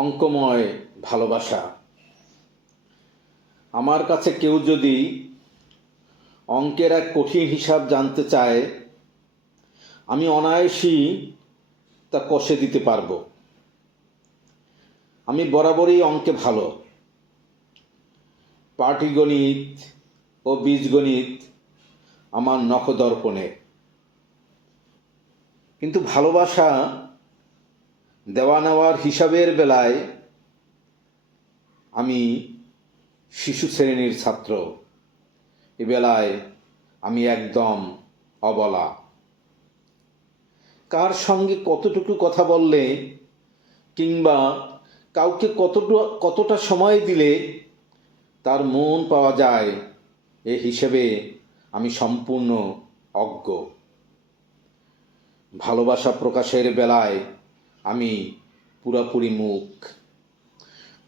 অঙ্কময় ভালোবাসা। আমার কাছে কেউ যদি অঙ্কের এক কঠিন হিসাব জানতে চায়, আমি অনায়াসেই তা কষে দিতে পারবো। আমি বরাবরই অঙ্কে ভালো। পাটিগণিত ও বীজগণিত আমার নখদর্পণে। কিন্তু ভালোবাসা দেওয়া নেওয়ার হিসাবের বেলায় আমি শিশু শ্রেণীর ছাত্র। এ বেলায় আমি একদম অবলা। কার সঙ্গে কতটুকু কথা বললে কিংবা কাউকে কতটা সময় দিলে তার মন পাওয়া যায়, এ হিসেবে আমি সম্পূর্ণ অজ্ঞ। ভালোবাসা প্রকাশের বেলায় আমি পুরোপুরি মূক।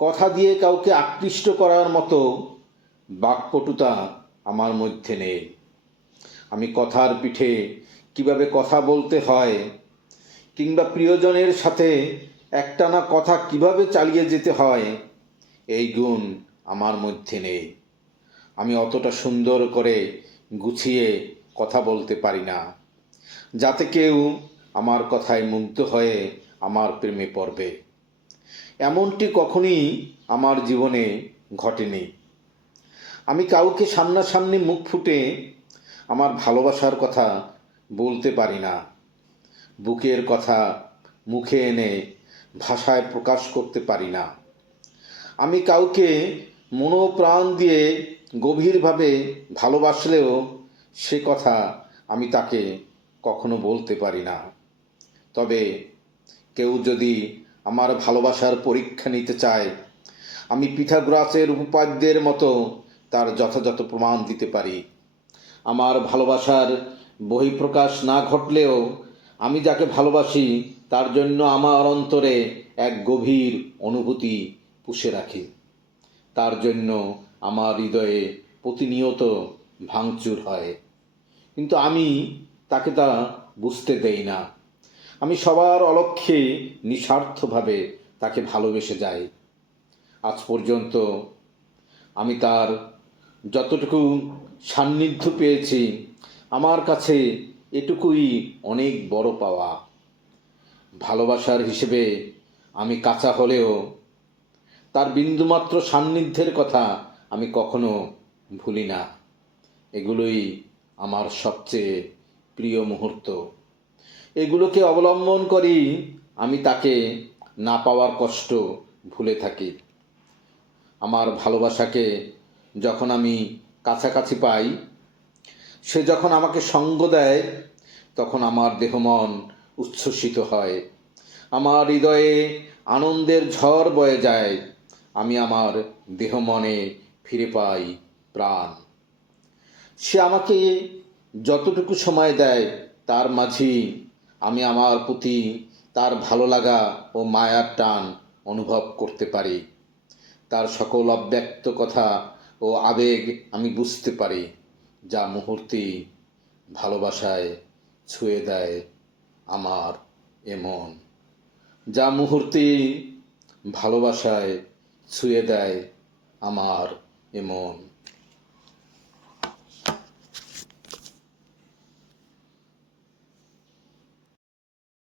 কথা দিয়ে কাউকে আকৃষ্ট করার মতো বাক্পটুতা আমার মধ্যে নেই। আমি কথার পিঠে কিভাবে কথা বলতে হয় কিংবা প্রিয়জনের সাথে একটানা কথা কিভাবে চালিয়ে যেতে হয়, এই গুণ আমার মধ্যে নেই। আমি অতটা সুন্দর করে গুছিয়ে কথা বলতে পারি না যাতে কেউ আমার কথায় মুগ্ধ হয়ে আমার প্রেমে পড়বে। এমনটি কখনই আমার জীবনে ঘটেনি। আমি কাউকে সামনাসামনি মুখ ফুটে আমার ভালোবাসার কথা বলতে পারি না। বুকের কথা মুখে এনে ভাষায় প্রকাশ করতে পারি না। আমি কাউকে মনোপ্রাণ দিয়ে গভীরভাবে ভালোবাসলেও সে কথা আমি তাকে কখনো বলতে পারি না। তবে কেউ যদি আমার ভালোবাসার পরীক্ষা নিতে চায়, আমি পিথাগোরাসের উপপাদ্যের মতো তার যথাযথ প্রমাণ দিতে পারি। আমার ভালোবাসার বহিঃপ্রকাশ না ঘটলেও আমি যাকে ভালোবাসি তার জন্য আমার অন্তরে এক গভীর অনুভূতি পুষে রাখি। তার জন্য আমার হৃদয়ে প্রতিনিয়ত ভাঙচুর হয়, কিন্তু আমি তাকে তা বুঝতে দেই না। আমি সবার অলক্ষ্যে নিঃস্বার্থভাবে তাকে ভালোবেসে যাই। আজ পর্যন্ত আমি তার যতটুকু সান্নিধ্য পেয়েছি, আমার কাছে এটুকুই অনেক বড় পাওয়া। ভালোবাসার হিসেবে আমি কাঁচা হলেও তার বিন্দুমাত্র সান্নিধ্যের কথা আমি কখনো ভুলি না। এগুলোই আমার সবচেয়ে প্রিয় মুহূর্ত। এগুলোকে অবলম্বন করি আমি তাকে না পাওয়ার কষ্ট ভুলে থাকি। আমার ভালোবাসাকে যখন আমি কাছাকাছি পাই, সে যখন আমাকে সঙ্গ দেয়, তখন আমার দেহ মন উচ্ছ্বসিত হয়। আমার হৃদয়ে আনন্দের ঝড় বয়ে যায়। আমি আমার দেহ মনে ফিরে পাই প্রাণ। সে আমাকে যতটুকু সময় দেয় তার মাঝেই আমি আমার প্রতি তার ভালো লাগা ও মায়ার টান অনুভব করতে পারি। তার সকল অব্যক্ত কথা ও আবেগ আমি বুঝতে পারি, যা মুহূর্তেই ভালোবাসায় ছুঁয়ে দেয় আমার এমন। যা মুহূর্তেই ভালোবাসায় ছুঁয়ে দেয় আমার এমন।